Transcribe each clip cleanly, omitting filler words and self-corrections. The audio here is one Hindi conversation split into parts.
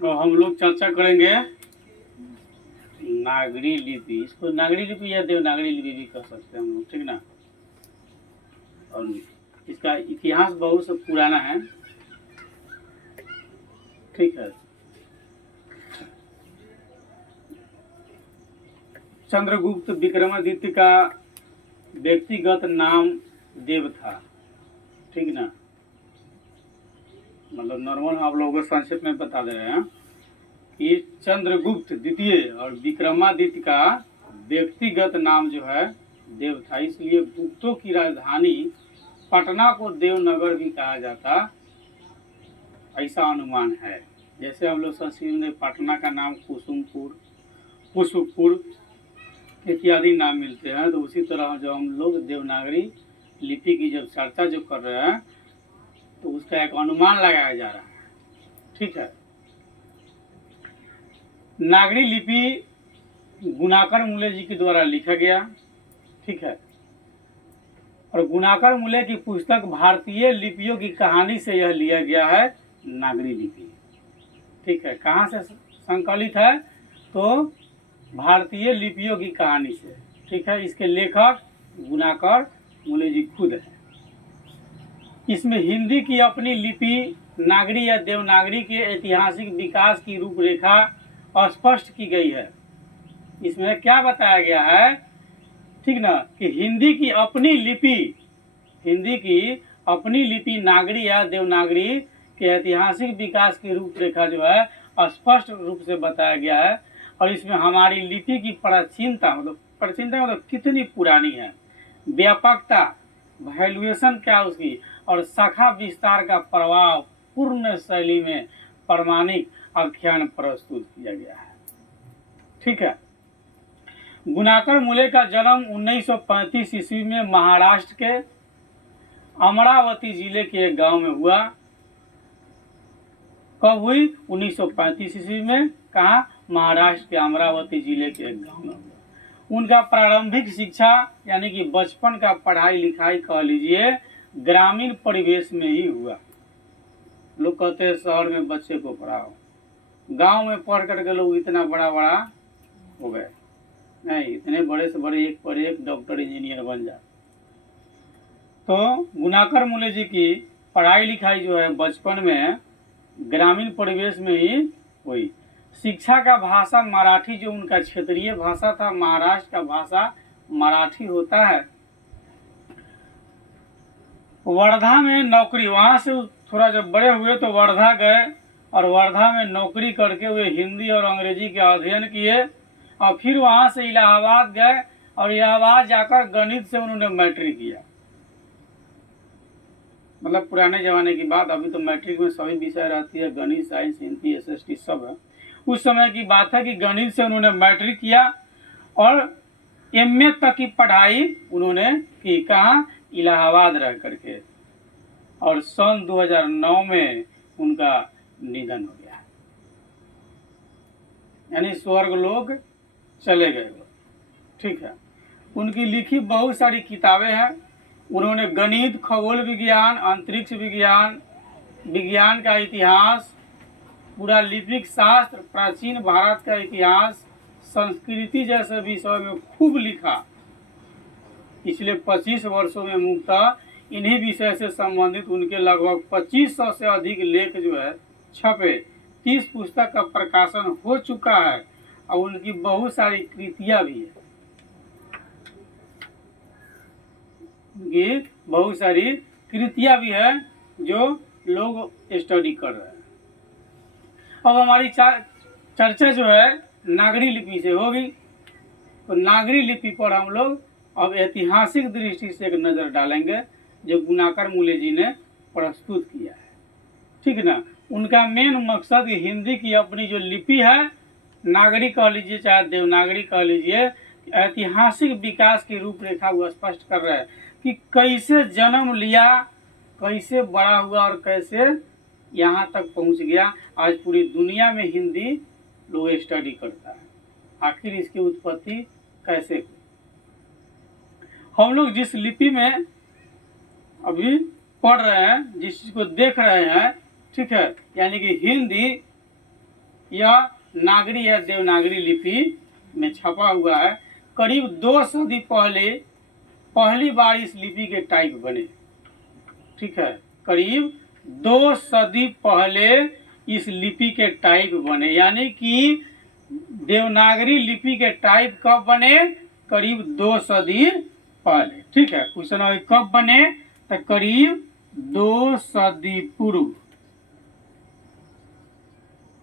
तो हम लोग चर्चा करेंगे नागरी लिपि। इसको नागरी लिपि या देवनागरी लिपि भी कह सकते हैं हम लोग, ठीक ना। और इसका इतिहास बहुत से पुराना है, ठीक है। चंद्रगुप्त विक्रमादित्य का व्यक्तिगत नाम देव था, ठीक ना। मतलब नॉर्मल आप लोगों को संक्षेप में बता दे रहे हैं कि चंद्रगुप्त द्वितीय और विक्रमादित्य का व्यक्तिगत नाम जो है देव था, इसलिए गुप्तों की राजधानी पटना को देवनगर भी कहा जाता, ऐसा अनुमान है। जैसे हम लोग संस्कृत में पटना का नाम कुसुमपुर, पुष्पपुर इत्यादि नाम मिलते हैं, तो उसी तरह जो हम लोग देवनागरी लिपि की जब चर्चा जो कर रहे हैं तो उसका एक अनुमान लगाया जा रहा है, ठीक है। नागरी लिपि गुणाकर मूले जी के द्वारा लिखा गया, ठीक है। और गुणाकर मूले की पुस्तक भारतीय लिपियों की कहानी से यह लिया गया है नागरी लिपि, ठीक है। कहाँ से संकलित है? तो भारतीय लिपियों की कहानी से, ठीक है। इसके लेखक गुणाकर मूले जी खुद है। इसमें हिंदी की अपनी लिपि नागरी या देवनागरी के ऐतिहासिक विकास की रूपरेखा स्पष्ट की गई है। इसमें क्या बताया गया है, ठीक ना, कि हिंदी की अपनी लिपि नागरी या देवनागरी के ऐतिहासिक विकास की रूपरेखा जो है स्पष्ट रूप से बताया गया है। और इसमें हमारी लिपि की प्राचीनता मतलब कितनी पुरानी है, व्यापकता, वैल्यूएशन क्या उसकी, और शाखा विस्तार का प्रभाव पूर्ण शैली में प्रमाणिक आख्यान प्रस्तुत किया गया है, ठीक है। गुणाकर मूले का जन्म 1935 ईस्वी में महाराष्ट्र के अमरावती जिले के एक गांव में हुआ। कब हुई? 1935 ईस्वी में। कहा? महाराष्ट्र के अमरावती जिले के एक गांव में हुआ। उनका प्रारंभिक शिक्षा यानी कि बचपन का पढ़ाई लिखाई कह लीजिए ग्रामीण परिवेश में ही हुआ। लोग कहते हैं शहर में बच्चे को पढ़ाओ, गांव में पढ़ करके लोग इतना बड़ा हो गए नहीं, इतने बड़े से बड़े एक पर एक डॉक्टर इंजीनियर बन जाए। तो गुणाकर मूले जी की पढ़ाई लिखाई जो है बचपन में ग्रामीण परिवेश में ही हुई। शिक्षा का भाषा मराठी, जो उनका क्षेत्रीय भाषा था, महाराष्ट्र का भाषा मराठी होता है। वर्धा में नौकरी, वहां से थोड़ा जब बड़े हुए तो वर्धा गए और वर्धा में नौकरी करके वे हिंदी और अंग्रेजी के अध्ययन किए और फिर वहां से इलाहाबाद गए और इलाहाबाद जाकर गणित से उन्होंने मैट्रिक किया। मतलब पुराने जमाने की बात, अभी तो मैट्रिक में सभी विषय रहती है, गणित, साइंस, हिंदी, एसएसटी सब है। उस समय की बात है कि गणित से उन्होंने मैट्रिक किया और एमए तक की पढ़ाई उन्होंने की। कहाँ? इलाहाबाद रह करके। और सन 2009 में उनका निधन हो गया, यानी स्वर्ग लोक चले गए, ठीक है। उनकी लिखी बहुत सारी किताबें हैं। उन्होंने गणित, खगोल विज्ञान, अंतरिक्ष विज्ञान, विज्ञान का इतिहास, पूरा लिपिक शास्त्र, प्राचीन भारत का इतिहास, संस्कृति जैसे विषय में खूब लिखा। पिछले 25 वर्षों में मुख्यतः इन्हीं विषय से संबंधित उनके लगभग 2500 से अधिक लेख जो है छपे। 30 पुस्तक का प्रकाशन हो चुका है और उनकी बहुत सारी कृतियां भी है। उनकी बहुत सारी कृतियां भी है जो लोग स्टडी कर रहे हैं। अब हमारी चर्चा जो है नागरी लिपि से होगी। तो नागरी लिपि पर हम लोग अब ऐतिहासिक दृष्टि से एक नज़र डालेंगे जो गुणाकर मूले जी ने प्रस्तुत किया है, ठीक है ना। उनका मेन मकसद हिंदी की अपनी जो लिपि है, नागरी कह लीजिए चाहे देवनागरी कह लीजिए, ऐतिहासिक विकास की रूपरेखा वो स्पष्ट कर रहे हैं कि कैसे जन्म लिया, कैसे बड़ा हुआ और कैसे यहाँ तक पहुँच गया। आज पूरी दुनिया में हिंदी लोग स्टडी करता है, आखिर इसकी उत्पत्ति कैसे हुई। हम लोग जिस लिपि में अभी पढ़ रहे हैं, जिस चीज को देख रहे हैं, ठीक है, यानी कि हिंदी, यह नागरी है, देवनागरी लिपि में छपा हुआ है। करीब 2 सदी पहले पहली बार इस लिपि के टाइप बने। ठीक है, करीब 2 सदी पहले इस लिपि के टाइप बने, यानी कि देवनागरी लिपि के टाइप कब बने? करीब 2 सदी पहले। ठीक है, क्वेश्चन है कब बने? तो करीब 2 सदी पूर्व,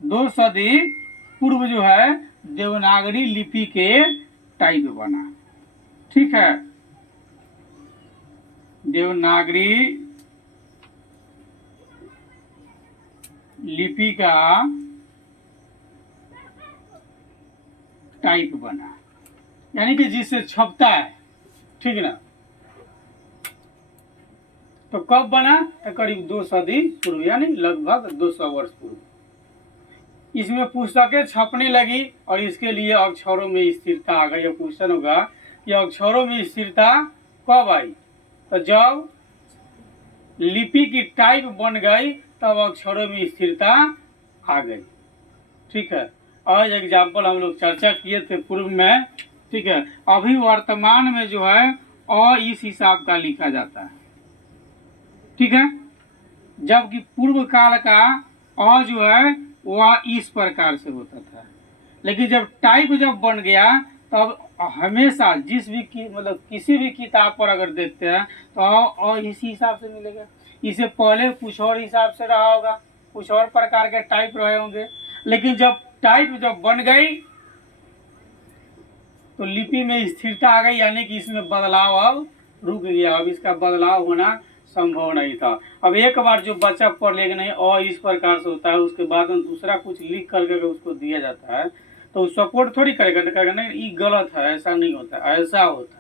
2 सदी पूर्व जो है देवनागरी लिपि के टाइप बना। ठीक है, देवनागरी लिपि का टाइप बना, यानी कि जिससे छपता है। ठीक ना? तो कब बना? तो करीब 2 सदी पूर्व, यानी लगभग 200 वर्ष पूर्व इसमें पुस्तकें छपने लगी और इसके लिए अक्षरों में स्थिरता आ गई। क्वेश्चन होगा कि अक्षरों में स्थिरता कब आई? तो जब लिपि की टाइप बन गई तब अक्षरों में स्थिरता आ गई। ठीक है, और एग्जाम्पल हम लोग चर्चा किए थे पूर्व में। ठीक है, अभी वर्तमान में जो है इस हिसाब का लिखा जाता है। ठीक है, जबकि पूर्व काल का जो है वह इस प्रकार से होता था। लेकिन जब टाइप बन गया तब हमेशा मतलब किसी भी किताब पर अगर देखते हैं तो इसी हिसाब से मिलेगा। इससे पहले कुछ और हिसाब से रहा होगा, कुछ और प्रकार के टाइप रहे होंगे। लेकिन जब टाइप बन गई तो लिपि में स्थिरता आ गई, यानी कि इसमें बदलाव अब रुक गया। अब इसका बदलाव होना संभव नहीं था। अब एक बार जो बच्चा पढ़ लेगा नहीं इस प्रकार से होता है, उसके बाद में दूसरा कुछ लिख करके उसको दिया जाता है तो सपोर्ट थोड़ी करेगा नहीं ये गलत है, ऐसा नहीं होता, ऐसा होता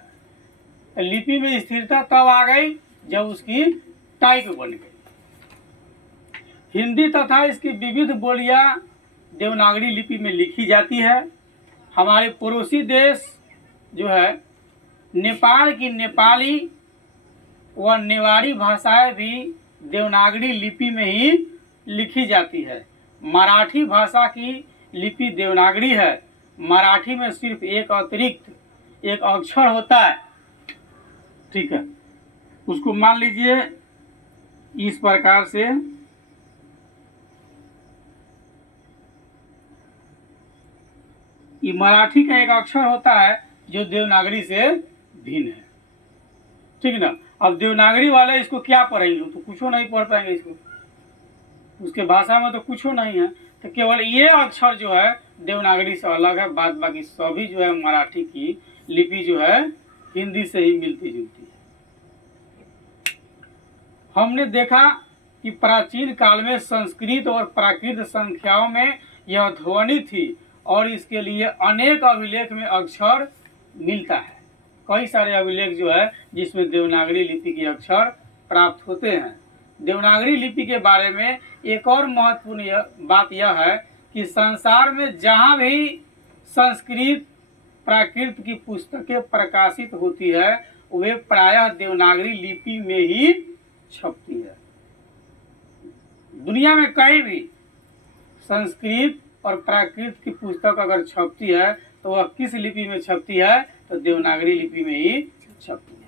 है। लिपि में स्थिरता तब आ गई जब उसकी टाइप बन गई। हिंदी तथा इसकी विविध बोलियां देवनागरी लिपि में लिखी जाती है। हमारे पड़ोसी देश जो है नेपाल की नेपाली व नेवारी भाषाएं भी देवनागरी लिपि में ही लिखी जाती है। मराठी भाषा की लिपि देवनागरी है। मराठी में सिर्फ एक अतिरिक्त एक अक्षर होता है। ठीक है, उसको मान लीजिए इस प्रकार से ये मराठी का एक अक्षर होता है जो देवनागरी से भिन्न है। ठीक ना? अब देवनागरी वाले इसको क्या पढ़ेंगे? तो कुछ नहीं पढ़ पाएंगे इसको, उसके भाषा में तो कुछ नहीं है। तो केवल ये अक्षर जो है देवनागरी से अलग है, बाद बाकी सभी जो है मराठी की लिपि जो है हिंदी से ही मिलती जुलती है। हमने देखा कि प्राचीन काल में संस्कृत और प्राकृत संख्याओं में यह ध्वनि थी और इसके लिए अनेक अभिलेख में अक्षर मिलता है। कई सारे अभिलेख जो है जिसमें देवनागरी लिपि के अक्षर प्राप्त होते हैं। देवनागरी लिपि के बारे में एक और महत्वपूर्ण बात यह है कि संसार में जहाँ भी संस्कृत प्राकृत की पुस्तकें प्रकाशित होती है वे प्रायः देवनागरी लिपि में ही छपती है। दुनिया में कहीं भी संस्कृत और प्राकृत की पुस्तक अगर छपती है तो वह किस लिपि में छपती है? तो देवनागरी लिपि में ही छपती है।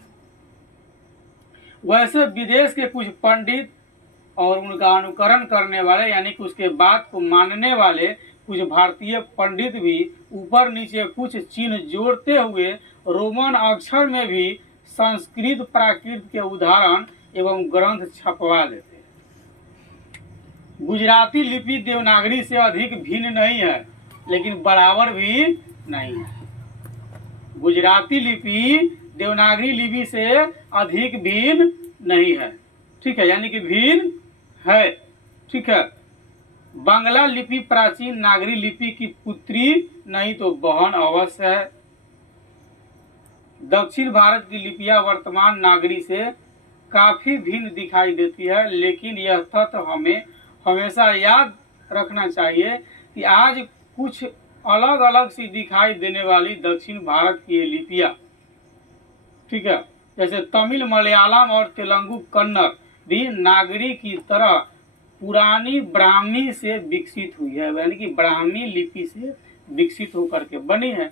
वैसे विदेश के कुछ पंडित और उनका अनुकरण करने वाले यानी कि उसके बात को मानने वाले कुछ भारतीय पंडित भी ऊपर नीचे कुछ चिन्ह जोड़ते हुए रोमन अक्षर में भी संस्कृत प्राकृत के उदाहरण एवं ग्रंथ छपवा देते हैं। गुजराती लिपि देवनागरी से अधिक भिन्न नहीं है लेकिन बराबर भी नहीं है। गुजराती लिपि देवनागरी लिपि से अधिक भिन्न नहीं है। ठीक है, यानी कि भिन्न है। ठीक है, बांग्ला लिपि प्राचीन नागरी लिपि की पुत्री नहीं तो बहन अवश्य है। दक्षिण भारत की लिपियां वर्तमान नागरी से काफी भिन्न दिखाई देती है, लेकिन यह तथ्य हमें हमेशा याद रखना चाहिए कि आज कुछ अलग अलग सी दिखाई देने वाली दक्षिण भारत की लिपियां, ठीक है, जैसे तमिल मलयालम और तेलुगु कन्नड़ भी नागरी की तरह पुरानी ब्राह्मी से विकसित हुई है, यानी कि ब्राह्मी लिपि से विकसित होकर के बनी है।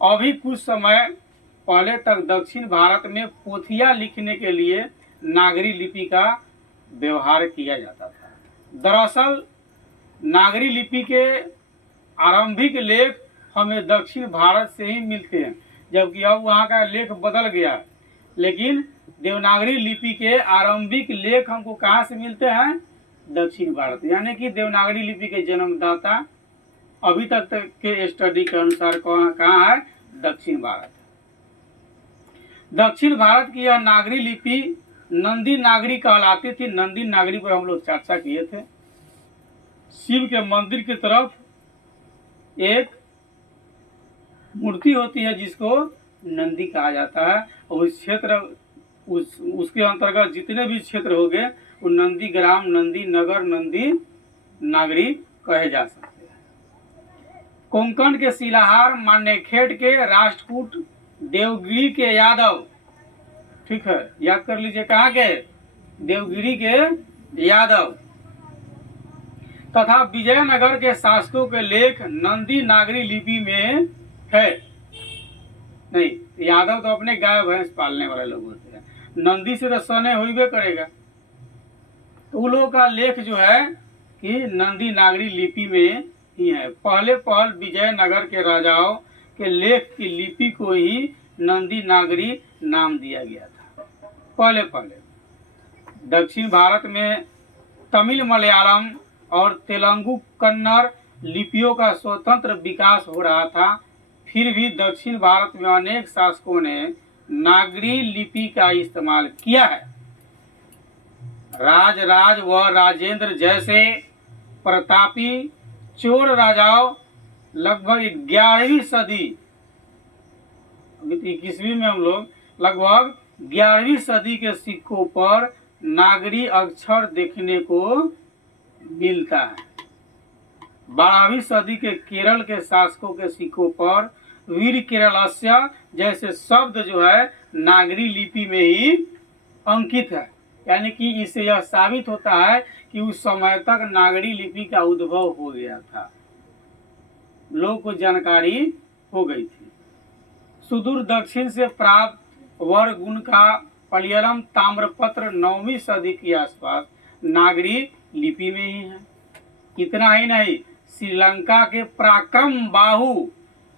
अभी कुछ समय पहले तक दक्षिण भारत में पोथिया लिखने के लिए नागरी लिपि का व्यवहार किया जाता था। दरअसल नागरी लिपि के आरंभिक लेख हमें दक्षिण भारत से ही मिलते हैं, जबकि अब वहाँ का लेख बदल गया। लेकिन देवनागरी लिपि के आरंभिक लेख हमको कहाँ से मिलते हैं? दक्षिण भारत। यानी कि देवनागरी लिपि के जन्मदाता अभी तक के स्टडी के अनुसार कहाँ है? दक्षिण भारत। दक्षिण भारत की यह नागरी लिपि नंदी नागरी कहलाती थी। नंदी नागरी पर हम लोग चर्चा किए थे। शिव के मंदिर की तरफ एक मूर्ति होती है जिसको नंदी कहा जाता है, और उस क्षेत्र उसके अंतर्गत जितने भी क्षेत्र हो गए वो नंदी ग्राम, नंदी नगर, नंदी नागरी कहे जा सकते हैं। कोंकण के शिलाहार, मान्यखेड़ के राष्ट्रकूट, देवगिरी के यादव, ठीक है, याद कर लीजिए कहाँ के? देवगिरी के यादव, तथा विजयनगर के शासकों के लेख नंदी नागरी लिपि में है। नहीं, यादव तो अपने गाय भैंस पालने वाले लोग होते हैं, नंदी से तो सने हुई करेगा। तो उन लोगों का लेख जो है कि नंदी नागरी लिपि में ही है। पहल विजयनगर के राजाओं के लेख की लिपि को ही नंदी नागरी नाम दिया गया था। पहले दक्षिण भारत में तमिल, मलयालम और तेलुगु, कन्नड़ लिपियों का स्वतंत्र विकास हो रहा था। फिर भी दक्षिण भारत में अनेक शासकों ने नागरी लिपि का इस्तेमाल किया है। राज व राजेंद्र जैसे प्रतापी चोर राजाओं लगभग 11वीं सदी, 21वीं में हम लोग लगभग 11वीं सदी के सिक्कों पर नागरी अक्षर देखने को मिलता है। 12वीं सदी के केरल के शासकों के सिक्कों पर वीर केरलस्य जैसे शब्द जो है नागरी लिपि में ही अंकित है। यानी कि इससे यह साबित होता है कि उस समय तक नागरी लिपि का उद्भव हो गया था, लोगों को जानकारी हो गई थी। सुदूर दक्षिण से प्राप्त वरगुण का पलियलम ताम्रपत्र 9वीं सदी के आसपास नागरी लिपि में ही है। इतना ही नहीं, श्रीलंका के पराक्रम बाहु,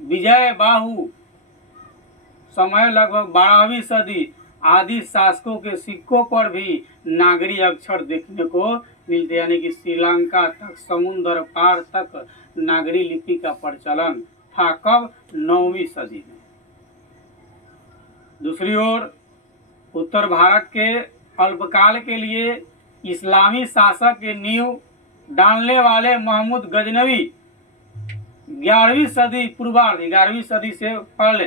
विजय बाहु समय लगभग 12वीं सदी आदि शासकों के सिक्कों पर भी नागरी अक्षर देखने को मिलते। यानी कि श्रीलंका तक, समुद्र पार तक नागरी लिपि का प्रचलन था। कब? 9वीं सदी में। दूसरी ओर उत्तर भारत के अल्पकाल के लिए इस्लामी शासक के नींव डालने वाले महमूद गजनवी 11वीं सदी पूर्वार्ध, 11वीं सदी से पहले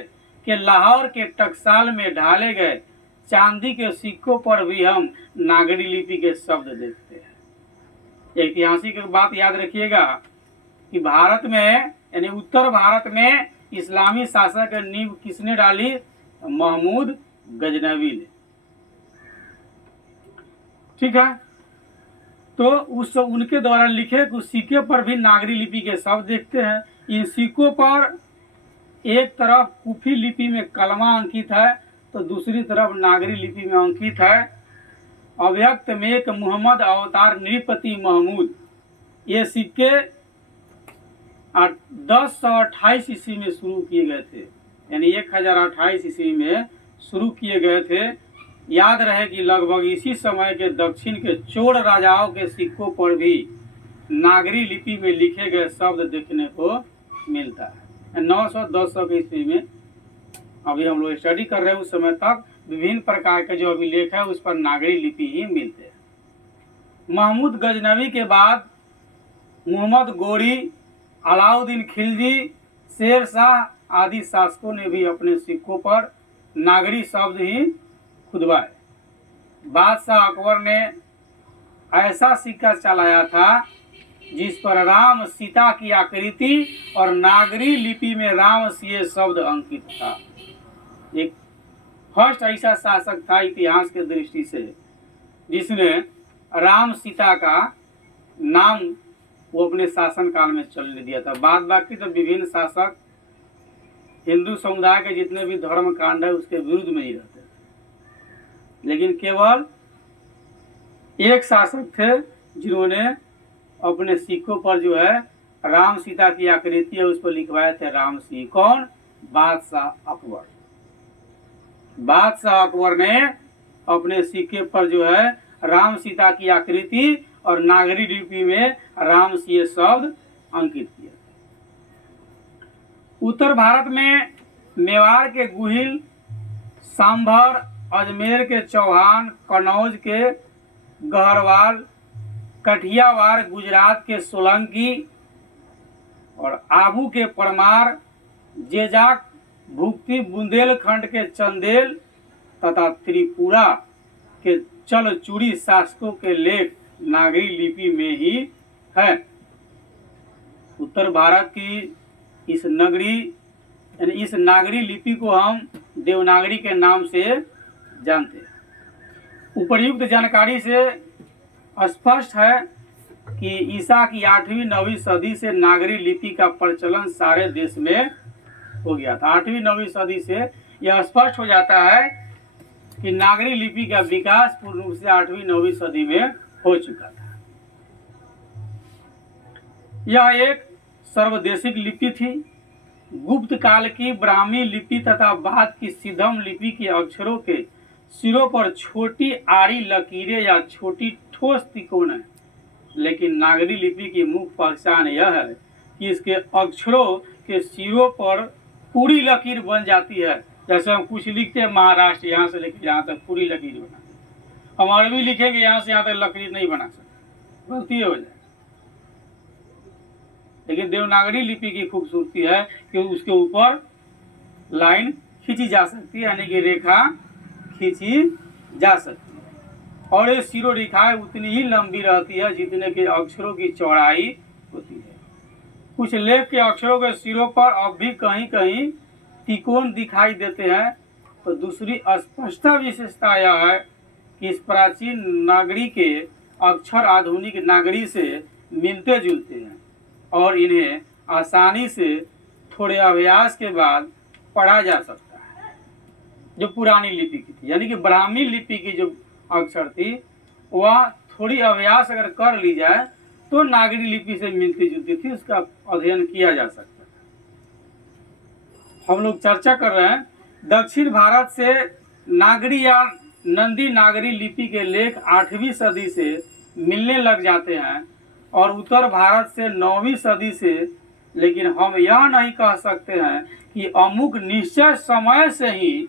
के लाहौर के टकसाल में ढाले गए चांदी के सिक्कों पर भी हम नागरी लिपि के शब्द देखते हैं। ऐतिहासिक बात याद रखिएगा कि भारत में, यानी उत्तर भारत में इस्लामी शासक की नींव किसने डाली? महमूद गजनवी ने। ठीक है, तो उनके द्वारा लिखे कुछ सिक्के पर भी नागरी लिपि के शब्द देखते हैं। इन सिक्कों पर एक तरफ कुफी लिपि में कलमा अंकित है तो दूसरी तरफ नागरी लिपि में अंकित है अव्यक्त मेक मोहम्मद अवतार नृपति महमूद। ये सिक्के 1028 ईस्वी में शुरू किए गए थे, यानी 1028 ईस्वी में शुरू किए गए थे। याद रहे कि लगभग इसी समय के दक्षिण के चोर राजाओं के सिक्कों पर भी नागरी लिपि में लिखे गए शब्द देखने को मिलता है। 900-1000 के ईस्वी में अभी हम लोग स्टडी कर रहे हैं, उस समय तक विभिन्न प्रकार के जो अभिलेख है उस पर नागरी लिपि ही मिलते हैं। महमूद गजनवी के बाद मोहम्मद गोरी, अलाउद्दीन खिलजी, शेर शाह आदि शासकों ने भी अपने सिक्कों पर नागरी शब्द ही खुदवाए। बादशाह अकबर ने ऐसा सिक्का चलाया था जिस पर राम सीता की आकृति और नागरी लिपि में राम सीए शब्द अंकित था। एक फर्स्ट ऐसा शासक था इतिहास के दृष्टि से जिसने राम सीता का नाम वो अपने शासन काल में चलने दिया था। बाद बाकी तो विभिन्न शासक हिंदू समुदाय के जितने भी धर्म कांड है उसके विरुद्ध में ही रहते थे, लेकिन केवल एक शासक थे जिन्होंने अपने सिक्कों पर जो है राम सीता की आकृति है उस पर लिखवाए थे राम सी। कौन? बादशाह अकबर। बादशाह अकबर ने अपने सिक्के पर जो है राम सीता की आकृति और नागरी लिपि में राम सी शब्द अंकित किया। उत्तर भारत में मेवाड़ के गुहिल, सांभर, अजमेर के चौहान, कन्नौज के गहरवाल, कठियावाड़, गुजरात के सोलंकी और आबू के परमार, जेजाक, भुक्ति, बुंदेलखंड के चंदेल तथा त्रिपुरा के चलचूड़ी शासकों के लेख नागरी लिपि में ही है। उत्तर भारत की इस नगरी यानी इस नागरी लिपि को हम देवनागरी के नाम से जानते हैं। उपर्युक्त जानकारी से स्पष्ट है कि ईसा की 8वीं-9वीं सदी से नागरी लिपि का प्रचलन सारे देश में हो गया था। 8वीं-9वीं सदी से यह स्पष्ट हो जाता है कि नागरी लिपि का विकास पूर्ण रूप से 8वीं-9वीं सदी में हो चुका था। यह एक सर्वदेशिक लिपि थी। गुप्त काल की ब्राह्मी लिपि तथा बाद की सिद्धम लिपि के अक्षरों के सिरों पर छोटी आड़ी लकीरें या छोटी ठोस तिकोन है, लेकिन नागरी लिपि की मुख्य पहचान यह है कि इसके अक्षरों के सिरों पर पूरी लकीर बन जाती है। जैसे हम कुछ लिखते हैं महाराष्ट्र, यहाँ से लेकर यहाँ तक पूरी लकीर बनाते हैं। हम अरबी लिखेंगे यहाँ से यहाँ तक लकीर नहीं बना सकते, गलती हो जाए। लेकिन देवनागरी लिपि की खूबसूरती है कि उसके ऊपर लाइन खींची जा सकती है, यानी कि रेखा खींची जा सकती है, और ये सिरो रेखाएं उतनी ही लंबी रहती है जितने के अक्षरों की चौड़ाई होती है। कुछ लेख के अक्षरों के सिरों पर अब भी कहीं कहीं तिकोन दिखाई देते हैं। तो दूसरी स्पष्ट विशेषता यह है कि इस प्राचीन नागरी के अक्षर आधुनिक नागरी से मिलते जुलते हैं और इन्हें आसानी से थोड़े अभ्यास के बाद पढ़ा जा सकता है। जो पुरानी लिपि की थी, यानी कि ब्राह्मी लिपि की जो अक्षर थी, वह थोड़ी अभ्यास अगर कर ली जाए तो नागरी लिपि से मिलती जुलती थी, उसका अध्ययन किया जा सकता है। हम लोग चर्चा कर रहे हैं दक्षिण भारत से नागरी या नंदी नागरी लिपि के लेख 8वीं सदी से मिलने लग जाते हैं और उत्तर भारत से 9वीं सदी से। लेकिन हम यह नहीं कह सकते हैं कि अमुक निश्चय समय से ही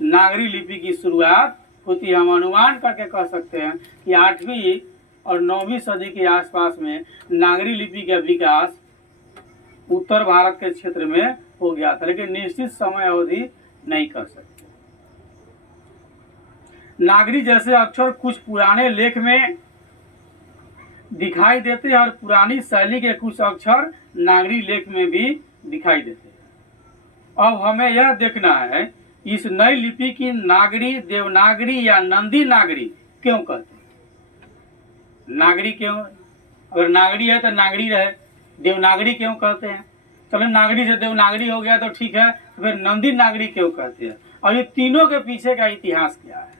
नागरी लिपि की शुरुआत होती है। हम अनुमान करके कह सकते हैं कि 8वीं और 9वीं सदी के आसपास में नागरी लिपि का विकास उत्तर भारत के क्षेत्र में हो गया था, लेकिन निश्चित समय अवधि नहीं कर सकते। नागरी जैसे अक्षर कुछ पुराने लेख में दिखाई देते हैं और पुरानी शैली के कुछ अक्षर नागरी लेख में भी दिखाई देते हैं। अब हमें यह देखना है इस नई लिपि की नागरी, देवनागरी या नंदी नागरी क्यों कहते हैं। नागरी क्यों? अगर नागरी है तो नागरी रहे, देवनागरी क्यों कहते हैं? चलो नागरी से देवनागरी हो गया तो ठीक है, तो फिर नंदी नागरी क्यों कहते हैं? और ये तीनों के पीछे का इतिहास क्या है?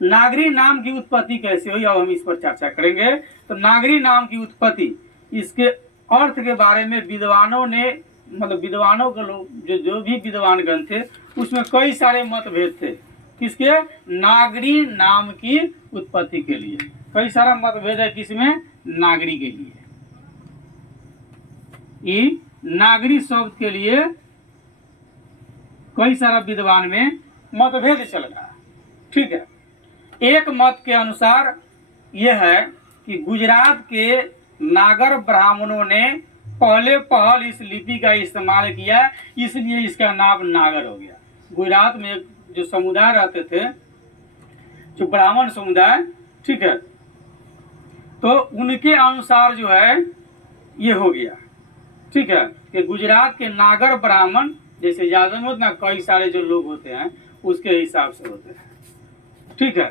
नागरी नाम की उत्पत्ति कैसे हुई, अब हम इस पर चर्चा करेंगे। तो नागरी नाम की उत्पत्ति, इसके अर्थ के बारे में विद्वानों ने, मतलब विद्वानों के लोग जो भी विद्वानगण थे उसमें कई सारे मतभेद थे। किसके? नागरी नाम की उत्पत्ति के लिए कई सारा मतभेद है। किसमें? नागरी के लिए। ये नागरी शब्द के लिए कई सारा विद्वान में मतभेद चल रहा है। ठीक है। एक मत के अनुसार यह है कि गुजरात के नागर ब्राह्मणों ने पहल इस लिपि का इस्तेमाल किया, इसलिए इसका नाम नागर हो गया। गुजरात में जो समुदाय रहते थे, जो ब्राह्मण समुदाय, ठीक है, तो उनके अनुसार जो है ये हो गया। ठीक है, कि गुजरात के नागर ब्राह्मण, जैसे यादव में ना कई सारे जो लोग होते हैं उसके हिसाब से होते हैं। ठीक है।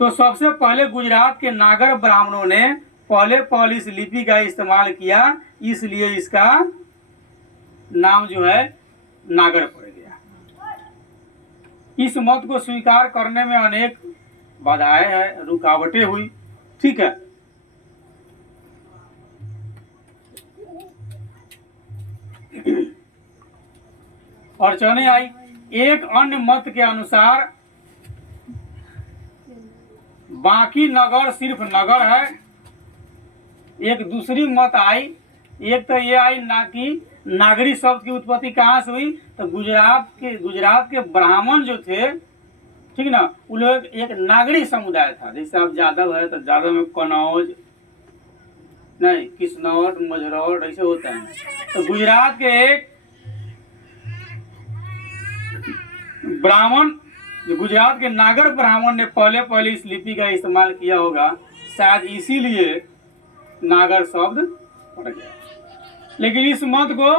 तो सबसे पहले गुजरात के नागर ब्राह्मणों ने पहले इस लिपि का इस्तेमाल किया, इसलिए इसका नाम जो है नागर पड़ गया। इस मत को स्वीकार करने में अनेक बाधाएं हैं, रुकावटें हुई। ठीक है, अड़चने आई। एक अन्य मत के अनुसार बाकी नगर सिर्फ नगर है। एक दूसरी मत आई, एक तो ये आई ना कि नागरी शब्द की उत्पत्ति कहाँ से हुई, तो गुजरात के ब्राह्मण जो थे, ठीक ना, उन लोग एक नागरी समुदाय था। जैसे अब यादव है तो यादव में कन्नौज नहीं, किश्नौर, मझरौर ऐसे होता है। तो गुजरात के एक ब्राह्मण, गुजरात के नागर ब्राह्मण ने पहले इस लिपि का इस्तेमाल किया होगा, शायद इसीलिए नागर शब्द पड़ गया। लेकिन इस मत को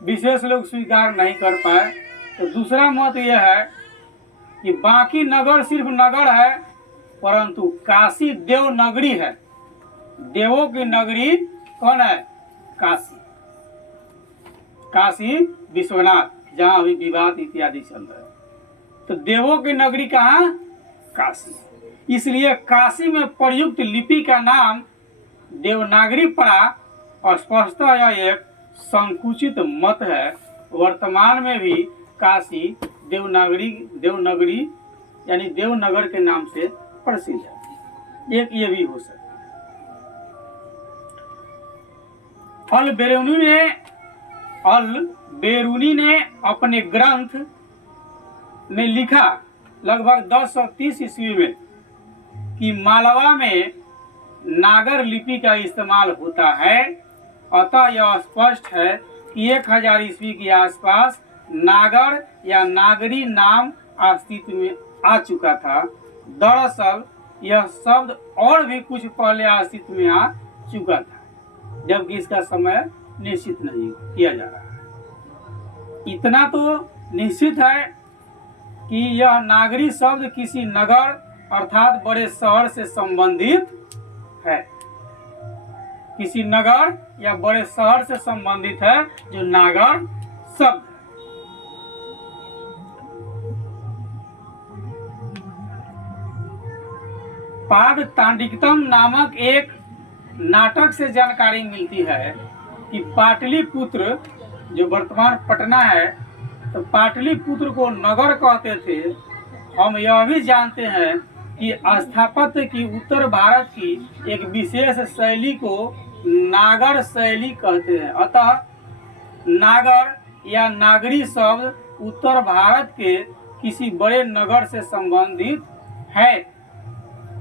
विशेष लोग स्वीकार नहीं कर पाए। तो दूसरा मत यह है कि बाकी नगर सिर्फ नगर है, परंतु काशी देव नगरी है। देवों की नगरी कौन है? काशी। काशी विश्वनाथ, जहाँ अभी विवाद इत्यादि चल रहा है। तो देवों की नगरी कहाँ? काशी। इसलिए काशी में प्रयुक्त लिपि का नाम देवनागरी पड़ा और स्पष्टतः यह एक संकुचित मत है। वर्तमान में भी काशी देवनगरी यानी देवनगर के नाम से प्रसिद्ध है। एक ये भी हो सकता है। अल बेरूनी ने अपने ग्रंथ में लिखा लगभग 1030 ईस्वी में कि मालवा में नागर लिपि का इस्तेमाल होता है। अतः यह स्पष्ट है कि 1000 ईस्वी के आसपास नागर या नागरी नाम अस्तित्व में आ चुका था। दरअसल यह शब्द और भी कुछ पहले अस्तित्व में आ चुका था, जबकि इसका समय निश्चित नहीं किया जा रहा है। इतना तो निश्चित है कि यह नागरी शब्द किसी नगर अर्थात बड़े शहर से संबंधित है। किसी नगर या बड़े शहर से संबंधित है जो नागर शब्द। पाद तांडिकतम नामक एक नाटक से जानकारी मिलती है कि पाटलिपुत्र जो वर्तमान पटना है, तो पाटलिपुत्र को नगर कहते थे। हम यह भी जानते हैं कि स्थापत्य की उत्तर भारत की एक विशेष शैली को नागर शैली कहते हैं। अतः नागर या नागरी शब्द उत्तर भारत के किसी बड़े नगर से संबंधित है,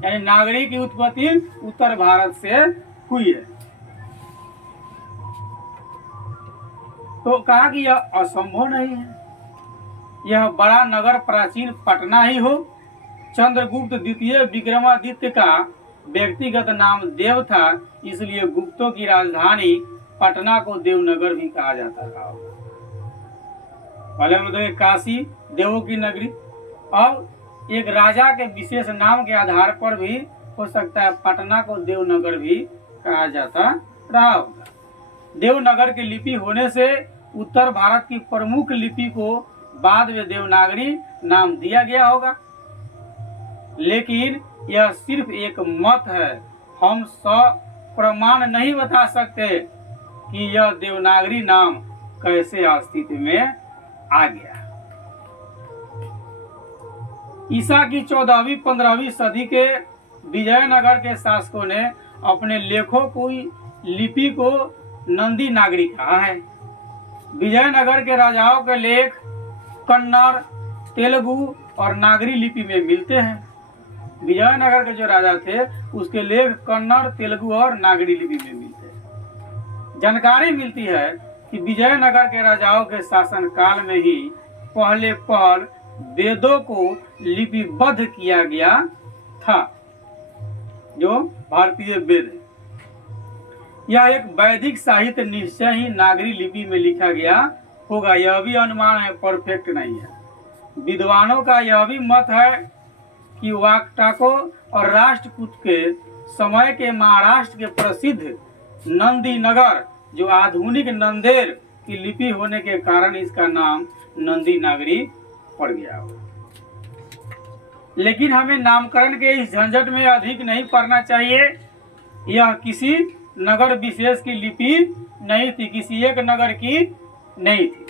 यानी नागरी की उत्पत्ति उत्तर भारत से हुई है। तो कहा कि यह असंभव नहीं है, यह बड़ा नगर प्राचीन पटना ही हो। चंद्रगुप्त द्वितीय विक्रमादित्य का व्यक्तिगत नाम देव था, इसलिए गुप्तों की राजधानी पटना को देवनगर भी कहा जाता था। पहले मतलब काशी देवों की नगरी, अब एक राजा के विशेष नाम के आधार पर भी हो सकता है पटना को देवनगर भी कहा जाता रहा होगा। देवनगर की लिपि होने से उत्तर भारत की प्रमुख लिपि को बाद में देवनागरी नाम दिया गया होगा। लेकिन यह सिर्फ एक मत है, हम सप्रमाण नहीं बता सकते कि यह देवनागरी नाम कैसे अस्तित्व में आ गया। ईसा की 14वीं 15वीं सदी के विजयनगर के शासकों ने अपने लेखों को लिपि को नंदी नागरी कहा है। विजयनगर के राजाओं के लेख कन्नड़, तेलुगु और नागरी लिपि में मिलते हैं। विजयनगर के जो राजा थे उसके लेख कन्नड़, तेलुगु और नागरी लिपि में मिलते हैं। जानकारी मिलती है कि विजयनगर के राजाओं के शासन काल में ही पहले वेदों को लिपिबद्ध किया गया था, जो भारतीय वेद है। यह एक वैदिक साहित्य निश्चय ही नागरी लिपि में लिखा गया होगा, यह भी अनुमान है, परफेक्ट नहीं है। विद्वानों का यह भी मत है कि वाकाटको और राष्ट्रकूट के समय के महाराष्ट्र के प्रसिद्ध नंदी नगर जो आधुनिक नंदेड़ की लिपि होने के कारण इसका नाम नंदी नागरी पड़ गया। लेकिन हमें नामकरण के इस झंझट में अधिक नहीं पड़ना चाहिए। यह किसी नगर विशेष की लिपि नहीं थी, किसी एक नगर की नहीं थी,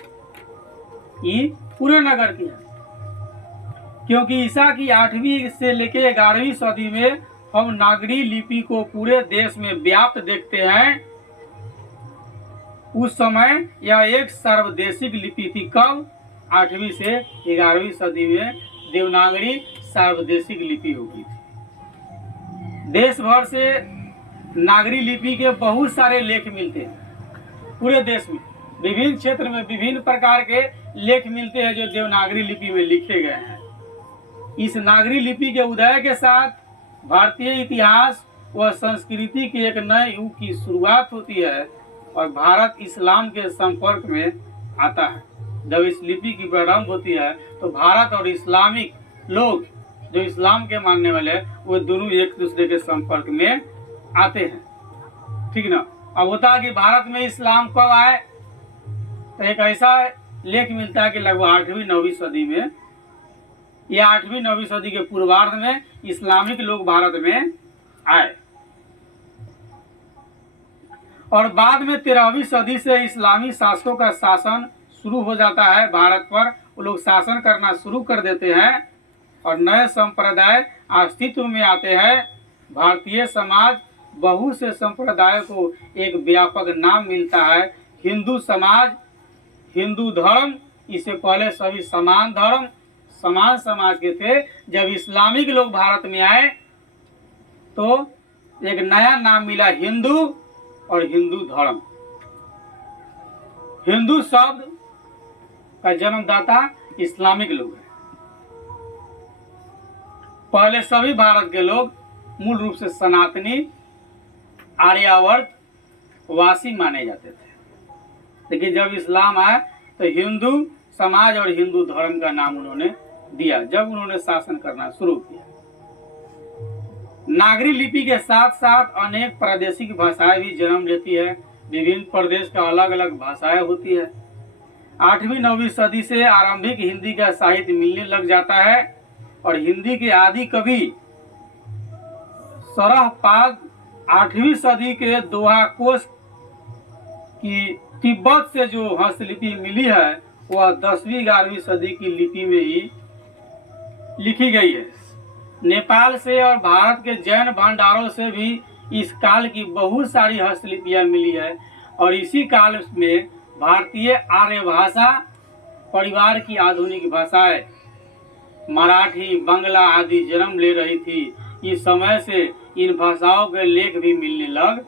ये पूरे नगर की है। क्योंकि ईसा की 8वीं से लेकर 11वीं सदी में हम नागरी लिपि को पूरे देश में व्याप्त देखते हैं। उस समय यह एक सार्वदेशिक लिपि थी। कब? 8वीं से 11वीं सदी में देवनागरी सार्वदेशिक लिपि हो गई थी। देश भर से नागरी लिपि के बहुत सारे लेख मिलते हैं पूरे देश में। विभिन्न क्षेत्र में विभिन्न प्रकार के लेख मिलते हैं जो देवनागरी लिपि में लिखे गए हैं। इस नागरी लिपि के उदय के साथ भारतीय इतिहास व संस्कृति के एक नए युग की शुरुआत होती है और भारत इस्लाम के संपर्क में आता है। जब इस लिपि की प्रारंभ होती है तो भारत और इस्लामिक लोग जो इस्लाम के मानने वाले हैं वो दोनों एक दूसरे के संपर्क में आते हैं। ठीक ना। अब होता है कि भारत में इस्लाम कब आए, तो एक ऐसा लेख मिलता है कि लगभग 8वीं-9वीं सदी में या 8वीं-9वीं सदी के पूर्वार्ध में इस्लामिक लोग भारत में आए और बाद में 13वीं सदी से इस्लामी शासकों का शासन शुरू हो जाता है भारत पर। वो लोग शासन करना शुरू कर देते हैं और नए संप्रदाय अस्तित्व में आते हैं। भारतीय समाज बहुत से संप्रदायों को एक व्यापक नाम मिलता है, हिंदू समाज, हिंदू धर्म। इससे पहले सभी समान धर्म, समान समाज के थे। जब इस्लामिक लोग भारत में आए तो एक नया नाम मिला हिंदू और हिंदू धर्म। हिंदू शब्द का जन्मदाता इस्लामिक लोग हैं। पहले सभी भारत के लोग मूल रूप से सनातनी आर्यावर्त वासी माने जाते थे, लेकिन जब इस्लाम आया तो हिंदू समाज और हिंदू धर्म का नाम उन्होंने दिया जब उन्होंने शासन करना शुरू किया। नागरी लिपि के साथ साथ अनेक प्रादेशिक भाषाएं भी जन्म लेती है। विभिन्न प्रदेश का अलग अलग भाषाएं होती है। 8वीं-9वीं सदी से आरंभिक हिंदी का साहित्य मिलने लग जाता है और हिंदी के आदि कवि सरहपाद 8वीं सदी के दोहा कोश की तिब्बत से जो हस्तलिपि मिली है वह 10वीं-11वीं सदी की लिपि में ही लिखी गई है। नेपाल से और भारत के जैन भंडारों से भी इस काल की बहुत सारी हस्तलिपियां मिली है और इसी काल में भारतीय आर्य भाषा परिवार की आधुनिक भाषाएं मराठी, बांग्ला आदि जन्म ले रही थी। इस समय से इन भाषाओं के लेख भी मिलने लग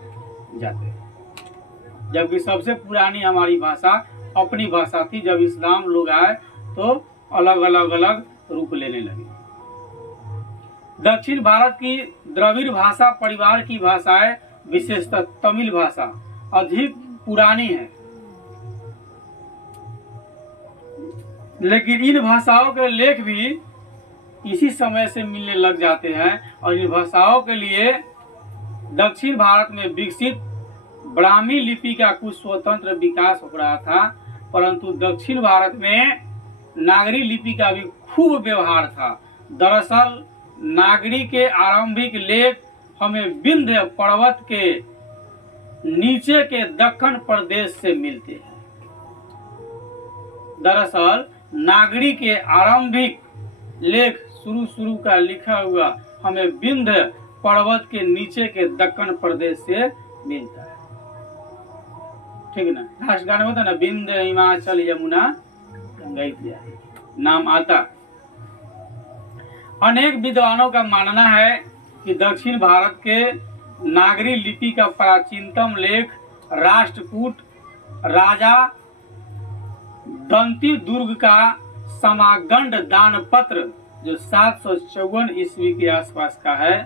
जाते हैं। जबकि सबसे पुरानी हमारी भाषा अपनी भाषा थी। जब इस्लाम लोग आए तो अलग अलग रूप लेने लगे। दक्षिण भारत की द्रविड़ भाषा परिवार की भाषाएं विशेषतः तमिल भाषा अधिक पुरानी है, लेकिन इन भाषाओं के लेख भी इसी समय से मिलने लग जाते हैं और इन भाषाओं के लिए दक्षिण भारत में विकसित ब्राह्मी लिपि का कुछ स्वतंत्र विकास हो रहा था, परंतु दक्षिण भारत में नागरी लिपि का भी खूब व्यवहार था। दरअसल नागरी के आरंभिक लेख हमें विंध्य पर्वत के नीचे के दक्कन प्रदेश से मिलते हैं। दरअसल नागरी के आरंभिक लेख शुरू का लिखा हुआ हमें विंध्य पर्वत के नीचे के दक्कन प्रदेश से मिलता है। ठीक है ना। लास्ट गाने होता है ना, विंध्य हिमाचल यमुना गंगा इत्यादि नाम आता। अनेक विद्वानों का मानना है कि दक्षिण भारत के नागरी लिपि का प्राचीनतम लेख राष्ट्रकूट राजा दंती दुर्ग का समागंड दान पत्र जो 754 ईस्वी के आसपास का है।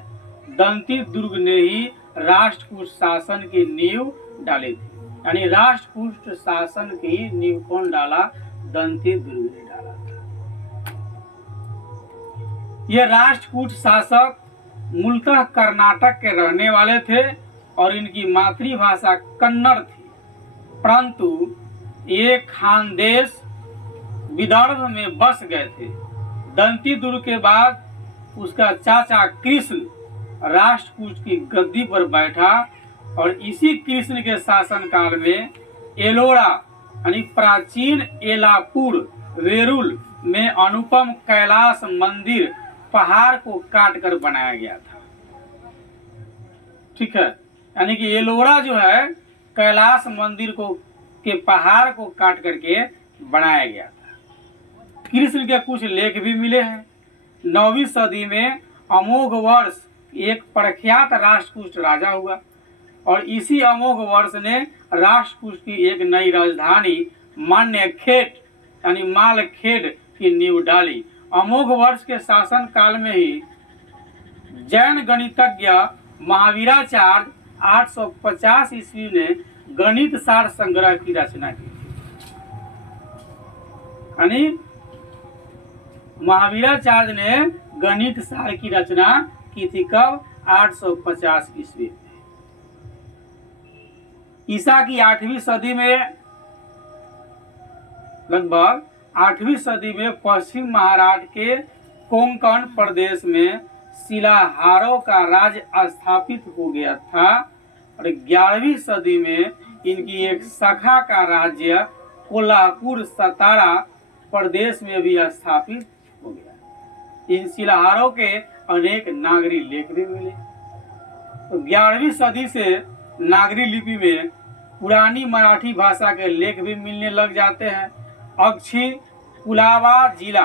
दंती दुर्ग ने ही राष्ट्रकूट शासन की नींव डाली थी। यानी राष्ट्रकूट शासन की नींव कौन डाला? दंती दुर्ग ने डाला था। ये राष्ट्रकूट शासक मूलतः कर्नाटक के रहने वाले थे और इनकी मातृभाषा कन्नड़ थी, परंतु ये खानदेश विदर्भ में बस गए थे। दंती दुर्ग के बाद उसका चाचा कृष्ण राष्ट्रकूट की गद्दी पर बैठा और इसी कृष्ण के शासनकाल में एलोरा यानी प्राचीन एलापुर वेरुल में अनुपम कैलाश मंदिर पहाड़ को काटकर बनाया गया था। ठीक है, यानी कि एलोरा जो है कैलाश मंदिर को के पहाड़ को काट करके बनाया गया था। कृष्ण के कुछ लेख भी मिले हैं। 9वीं सदी में अमोघ वर्ष एक प्रख्यात राष्ट्रकूट राजा हुआ और इसी अमोघ वर्ष ने राष्ट्रकूट की एक नई राजधानी मान्यखेट यानी मालखेड की नींव डाली। अमोघ वर्ष के शासन काल में ही जैन गणितज्ञ महावीराचार्य 850 ईस्वी ने गणित सार संग्रह की रचना की। यानी महावीराचार्य ने गणित सार की रचना की थी कब? 850 ईस्वी में। ईसा की 8वीं सदी में, लगभग 8वीं सदी में पश्चिम महाराष्ट्र के कोंकण प्रदेश में शिलाहारों का राज्य स्थापित हो गया था और 11वीं सदी में इनकी एक शाखा का राज्य कोल्हापुर सतारा प्रदेश में भी स्थापित हो गया। इन शिलाहारों के अनेक नागरी लेख भी मिले। तो 11वीं सदी से नागरी लिपि में पुरानी मराठी भाषा के लेख भी मिलने लग जाते हैं। अक्षी पुलावा जिला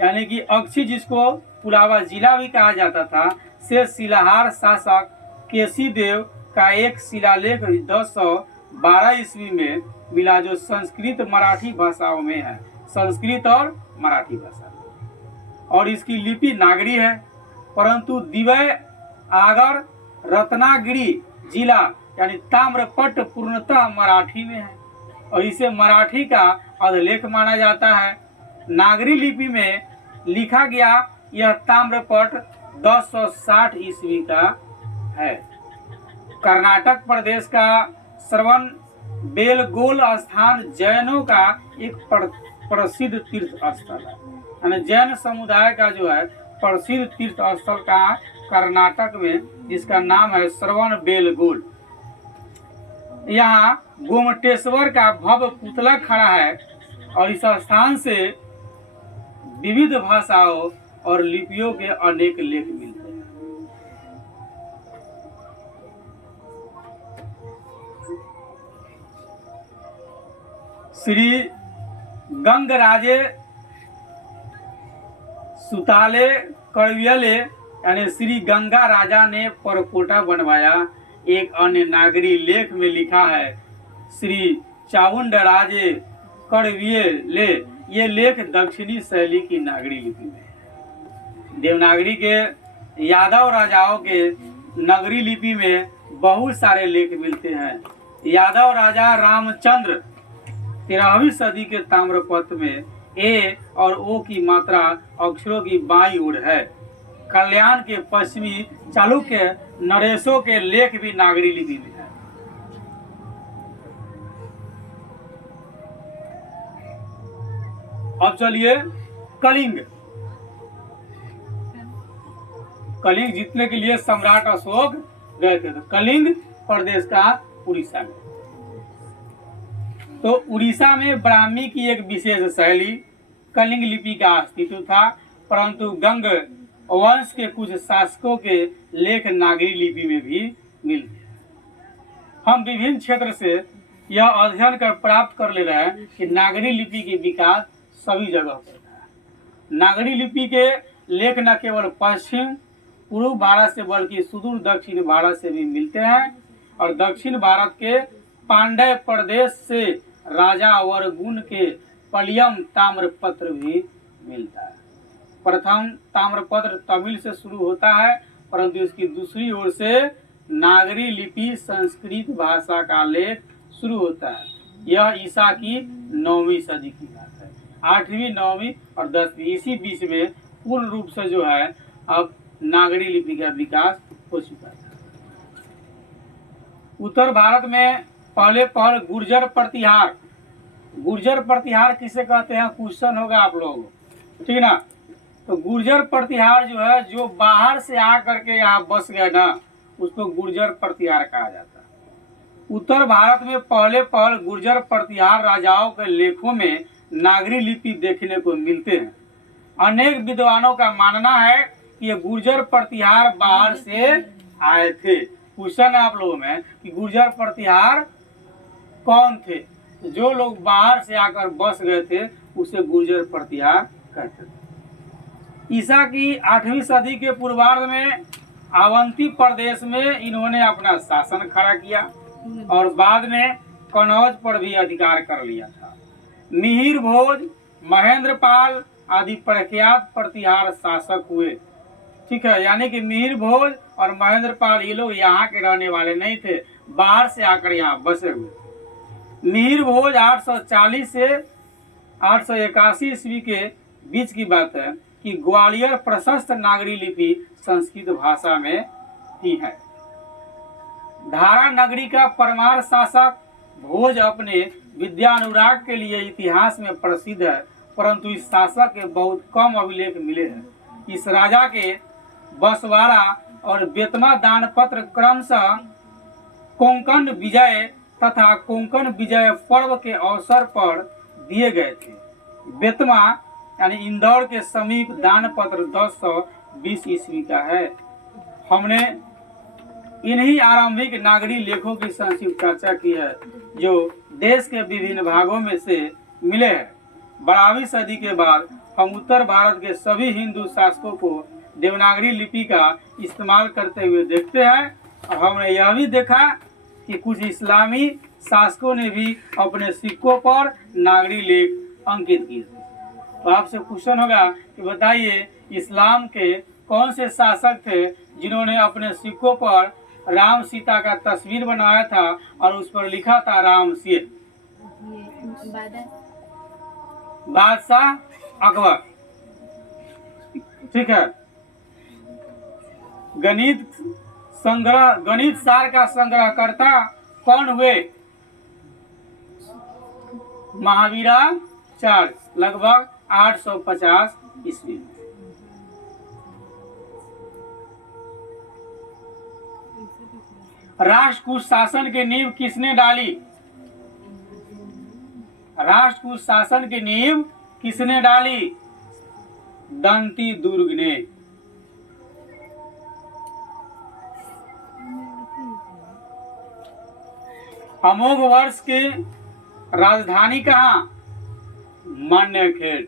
यानी कि अक्षी जिसको पुलावा जिला भी कहा जाता था से शिलाहार शासक केसी देव का एक शिलालेख 1012 ईस्वी में मिला जो संस्कृत मराठी भाषाओं में है, संस्कृत और मराठी भाषा, और इसकी लिपि नागरी है। परंतु दिवय आगर रत्नागिरी जिला यानी ताम्रपट्ट पूर्णतः मराठी में है और इसे मराठी का अधलेख माना जाता है। नागरी लिपि में लिखा गया यह ताम्रपट्ट 1060 ईस्वी का है। कर्नाटक प्रदेश का श्रवण बेलगोल स्थान जैनों का एक प्रसिद्ध तीर्थ स्थल है। यानी जैन समुदाय का जो है प्रसिद्ध तीर्थ स्थल का कर्नाटक में, जिसका नाम है श्रवण बेलगोल। यहाँ गोमटेश्वर का भव्य पुतला खड़ा है और इस स्थान से विविध भाषाओं और लिपियों के अनेक लेख मिलते हैं। श्री गंगराजे सुताले कड़वियले यानी श्री गंगा राजा ने परकोटा बनवाया। एक अन्य नागरी लेख में लिखा है श्री चामुंडराजे कड़वियले। ये लेख दक्षिणी शैली की नागरी लिपि में है। देवनागरी के यादव राजाओं के नगरी लिपि में बहुत सारे लेख मिलते हैं। यादव राजा रामचंद्र 13वीं सदी के ताम्रपत्र में ए और ओ की मात्रा अक्षरों की बाईं ओर है। कल्याण के पश्चिमी चालुक्य नरेशों के लेख भी नागरी लिपि में है। अब चलिए कलिंग। कलिंग जीतने के लिए सम्राट अशोक गए थे। तो कलिंग प्रदेश का उड़ीसा में, तो उड़ीसा में ब्राह्मी की एक विशेष शैली कलिंग लिपि का अस्तित्व था, परंतु गंग वंश के कुछ शासकों के लेख नागरी लिपि में भी मिलते हैं। हम विभिन्न क्षेत्र से यह अध्ययन कर प्राप्त कर ले रहे हैं कि नागरी लिपि के विकास सभी जगह पर है। नागरी लिपि के लेख न केवल पश्चिम पूर्व भारत से बल्कि सुदूर दक्षिण भारत से भी मिलते हैं और दक्षिण भारत के पांड्य प्रदेश से राजा वरगुण के पलियम ताम्रपत्र भी मिलता है। प्रथम ताम्रपत्र तमिल से शुरू होता है, परंतु इसकी दूसरी ओर से नागरी लिपि संस्कृत भाषा का लेख शुरू होता है। यह ईसा की 9वीं सदी की बात है। 8वीं, 9वीं और 10वीं इसी बीच में पूर्ण रूप से जो है अब नागरी लिपि का विकास हो चुका था। उत्तर भारत में पहले गुर्जर प्रतिहार, गुर्जर प्रतिहार किसे कहते हैं क्वेश्चन होगा आप लोग, ठीक ना। तो गुर्जर प्रतिहार जो है जो बाहर से आकर के यहाँ बस गए ना, उसको गुर्जर प्रतिहार कहा जाता है। उत्तर भारत में पहले गुर्जर प्रतिहार राजाओं के लेखों में नागरी लिपि देखने को मिलते हैं। अनेक विद्वानों का मानना है कि ये गुर्जर प्रतिहार बाहर से आए थे। क्वेश्चन है आप लोगों में कि गुर्जर प्रतिहार कौन थे? जो लोग बाहर से आकर बस गए थे उसे गुर्जर प्रतिहार कहते थे। ईसा की 8वीं सदी के पूर्वार्ध में अवंती प्रदेश में इन्होंने अपना शासन खड़ा किया और बाद में कन्नौज पर भी अधिकार कर लिया था। मिहिर भोज, महेंद्र पाल आदि प्रख्यात प्रतिहार शासक हुए, ठीक है। यानी कि मिहिर भोज और महेंद्र पाल ये लोग यहाँ के रहने वाले नहीं थे, बाहर से आकर यहाँ बसे हुए। मिहिर भोज 840 से 881 ईस्वी के बीच की बात है कि ग्वालियर प्रशस्त नागरी लिपि संस्कृत भाषा में ही है। धारा नगरी का परमार शासक भोज अपने विद्यानुराग के लिए इतिहास में प्रसिद्ध है, परंतु इस शासक के बहुत कम अभिलेख मिले हैं। इस राजा के बसवाड़ा और बेतमा दानपत्र क्रमशः कोंकण विजय तथा कोंकण विजय पर्व के अवसर पर दिए गए थे। बेतमा यानी इंदौर के समीप दानपत्र 1020 ईस्वी का है। हमने इन्हीं आरंभिक नागरी लेखों की संक्षिप्त चर्चा की है जो देश के विभिन्न भागों में से मिले हैं। 12वीं सदी के बाद हम उत्तर भारत के सभी हिंदू शासकों को देवनागरी लिपि का इस्तेमाल करते हुए देखते हैं और हमने यह भी देखा कि कुछ इस्लामी शासकों ने भी अपने सिक्कों पर नागरी लेख अंकित किए थे। तो आपसे क्वेश्चन होगा कि बताइए इस्लाम के कौन से शासक थे जिन्होंने अपने सिक्कों पर राम सीता का तस्वीर बनाया था और उस पर लिखा था राम सिंह? बादशाह अकबर, ठीक है। गणित सार का संग्रहकर्ता कौन हुए? महावीराचार्य, लगभग 850 ईस्वी में। राष्ट्रकूट शासन की नींव किसने डाली? राष्ट्रकूट शासन की नींव किसने डाली? दंती दुर्ग ने। अमोघ वर्ष की राजधानी कहाँ? मान्यखेड़।